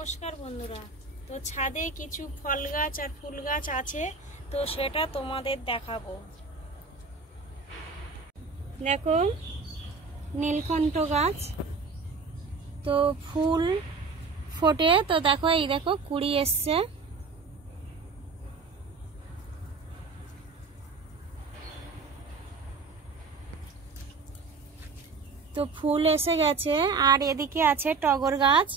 নমস্কার বন্ধুরা। তো ছাদে কিছু ফল গাছ আর ফুল গাছ আছে, তো সেটা তোমাদের দেখাবো। দেখো নীলকণ্ঠ গাছ, তো ফুল ফোটে। তো দেখো এই দেখো কুড়ি এসছে। তো ফুল এসে গেছে। আর এদিকে আছে টগর গাছ।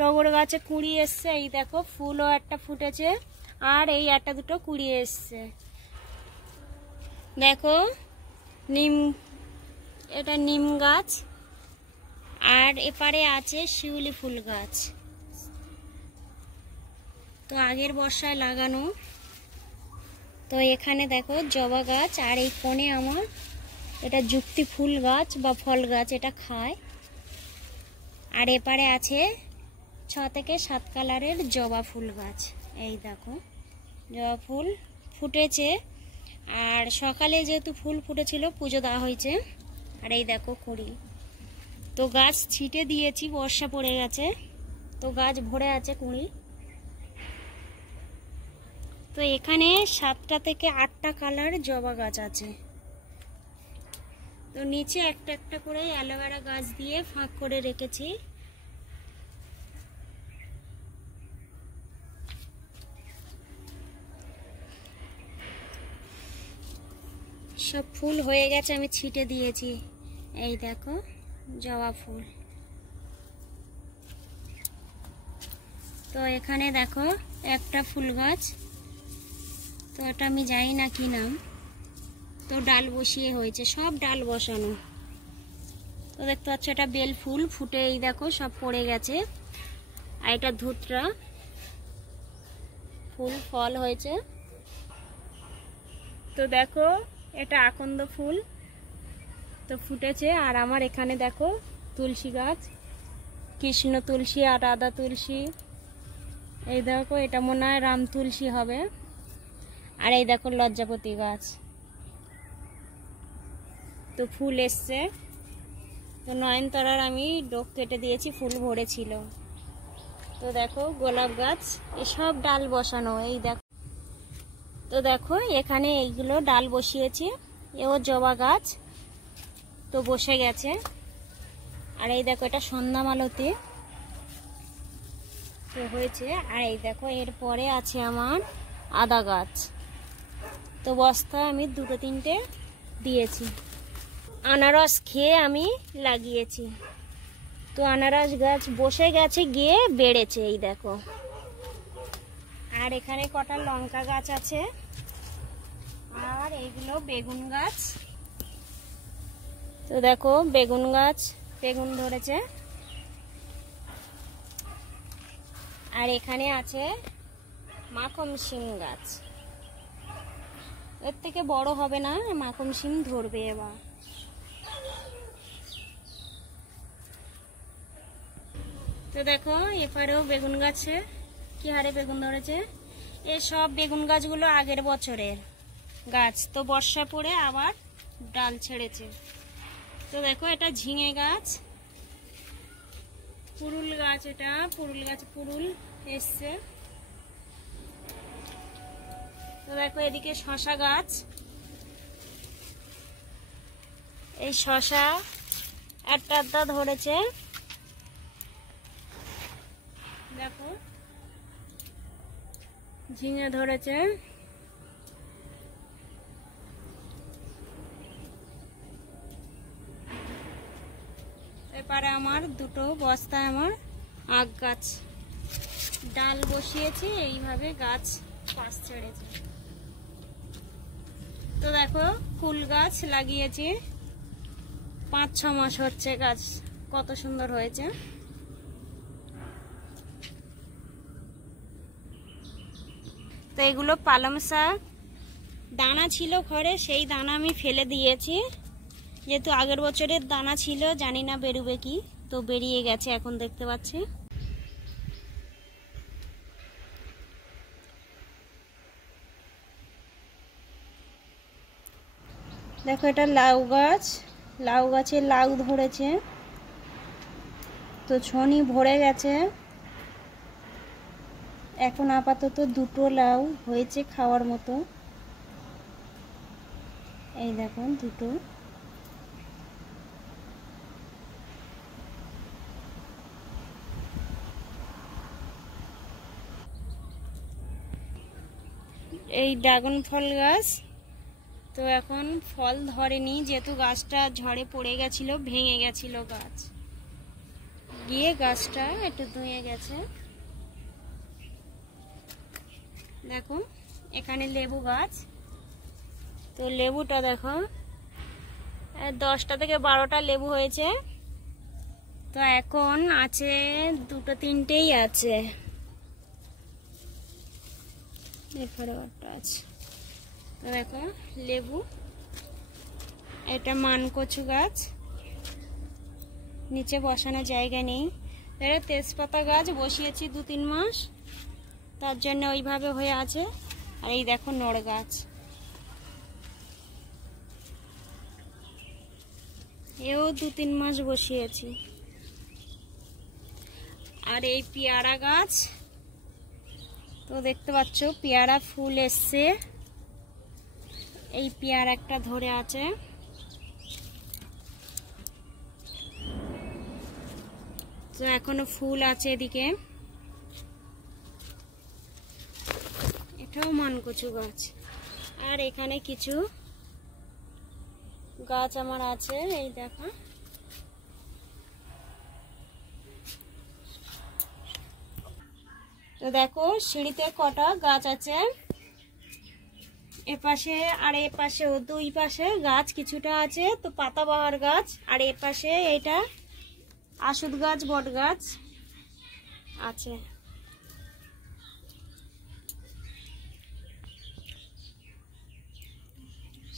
টগর গাছে কুড়ি এসছে, এই দেখো ফুলও একটা ফুটেছে আর এই একটা দুটো কুড়ি এসছে। দেখো নিম, এটা নিম গাছ। আর এপারে আছে শিউলি ফুল গাছ, তো আগের বর্ষায় লাগানো। তো এখানে দেখো জবা গাছ। আর এই কোণে আমার এটা যুক্তি ফুল গাছ বা ফল গাছ, এটা খায়। আর এপারে আছে 6 থেকে 7 কালারের জবা ফুল গাছ। এই দেখো জবা ফুল ফুটেছে। আর সকালে যেহেতু ফুল ফুটেছিল পুজো দেওয়া হয়েছে। আর এই দেখো কুড়ি। তো গাছ ছিটে দিয়েছি, বর্ষা পড়ে গেছে, তো গাছ ভরে আছে কুড়ি। তো এখানে 7টা থেকে 8টা কালার জবা গাছ আছে। তো নিচে একটা একটা করে অ্যালোভেরা গাছ দিয়ে ফাঁক করে রেখেছি। সব ফুল হয়ে গেছে, আমি ছিটে দিয়েছি। এই দেখো জবা ফুল। তো এখানে দেখো একটা ফুল গাছ, তো এটা আমি জানি না কি নাম। তো ডাল বসিয়ে হয়েছে, সব ডাল বসানো। তো দেখতে পাচ্ছ এটা বেল ফুল ফুটে এই দেখো সব পড়ে গেছে। আর এটা ধুতরা ফুল ফল হয়েছে। তো দেখো এটা আকন্দ ফুল, তো ফুটেছে। আর আমার এখানে দেখো তুলসী গাছ, কৃষ্ণ তুলসী আর রাধা তুলসী। এই দেখো এটা মনে হয় রাম তুলসী হবে। আর এই দেখো লজ্জাপতি গাছ, তো ফুল এসছে। তো নয়নতারার আমি ডোক কেটে দিয়েছি, ফুল ভরেছিল। তো দেখো গোলাপ গাছ, এসব ডাল বসানো। এই দেখো, তো দেখো এখানে এইগুলো ডাল বসিয়েছি। এও জবা গাছ, তো বসে গেছে। আর এই দেখো এটা সন্ধ্যা মালতী, তো হয়েছে। আর এই দেখো এরপরে আছে আমার আদা গাছ, তো বস্তা আমি 2-3টে দিয়েছি। আনারস খেয়ে আমি লাগিয়েছি, তো আনারস গাছ বসে গেছে গিয়ে বেড়েছে। এই দেখো। আর এখানে কটা লঙ্কা গাছ আছে। আর এইগুলো বেগুন গাছ, তো দেখো বেগুন গাছ, বেগুন ধরেছে। আর এখানে আছে মাখন শিম গাছ, এর থেকে বড় হবে না, মাখন শিম ধরবে এবার। তো দেখো এপারেও বেগুন গাছে কি হারে বেগুন ধরেছে। এই সব বেগুন গাছগুলো আগের বছরের গাছ, তো বর্ষা পড়ে আবার ডাল ছেড়েছে। তো দেখো এটা ঝিঙে গাছ, পুরুল গাছ, এটা পুরুল গাছ, পুরুল এসছে। তো দেখো এদিকে শশা গাছ, এই শশা একটা আধটা ধরেছে। দেখো ঝিঙে ধরেছে। এবারে আমার দুটো বস্তায় আমার আখ গাছ ডাল বসিয়েছি, এইভাবে গাছ পাশ ছেড়েছে। তো দেখো ফুল গাছ লাগিয়েছি, 5-6 মাস হচ্ছে, গাছ কত সুন্দর হয়েছে। তো এগুলো পালং শাক, দানা ছিল ঘরে, সেই দানা আমি ফেলে দিয়েছি, যেহেতু আগের বছরের দানা ছিল, জানি না বেরোবে কি। তো বেরিয়ে গেছে এখন দেখতে পাচ্ছি। দেখো এটা লাউ গাছ, লাউ গাছে লাউ ধরেছে। তো ছনি ভরে গেছে। এখন আপাতত দুটো লাউ হয়েছে খাওয়ার মতো। এই দেখুন দুটো। এই ড্রাগন ফল গাছ তো এখন ফল ধরেনি, যেহেতু গাছটা ঝড়ে পড়ে গেছিল, ভেঙে গেছিল গাছ, গিয়ে গাছটা একটু ধুয়ে গেছে। দেখো এখানে লেবু গাছ, তো লেবুটা দেখো 10টা থেকে 12টা লেবু হয়েছে, তো এখন আছে 2-3টেই আছে। এখানে একটা আছে। তো দেখো লেবু, এটা মানকচু গাছ, নিচে বসানোর জায়গা নেই। এটা তেজপাতা গাছ বসিয়েছি 2-3 মাস, তার জন্য ওইভাবে হয়ে আছে। আর এই দেখো নড় গাছ, এও 2-3 মাস বসিয়েছি। আর এই পেয়ারা গাছ, তো দেখতে পাচ্ছ পেয়ারা ফুল এসছে, এই পেয়ারা একটা ধরে আছে। তো এখনো ফুল আছে এদিকে। এটাও মানকচু গাছ। আর এখানে কিছু গাছ আমার আছে, এই দেখো। তো দেখো সিঁড়িতে কটা গাছ আছে, এপাশে আর এপাশেও 2 পাশে গাছ কিছুটা আছে, তো পাতাবাহার গাছ। আর এপাশে এটা আশুদ গাছ, বট গাছ আছে।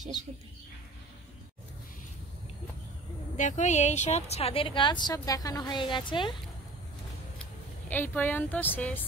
শেষ করতে দেখো এই সব ছাদের গাছ সব দেখানো হয়ে গেছে, এই পর্যন্ত শেষ।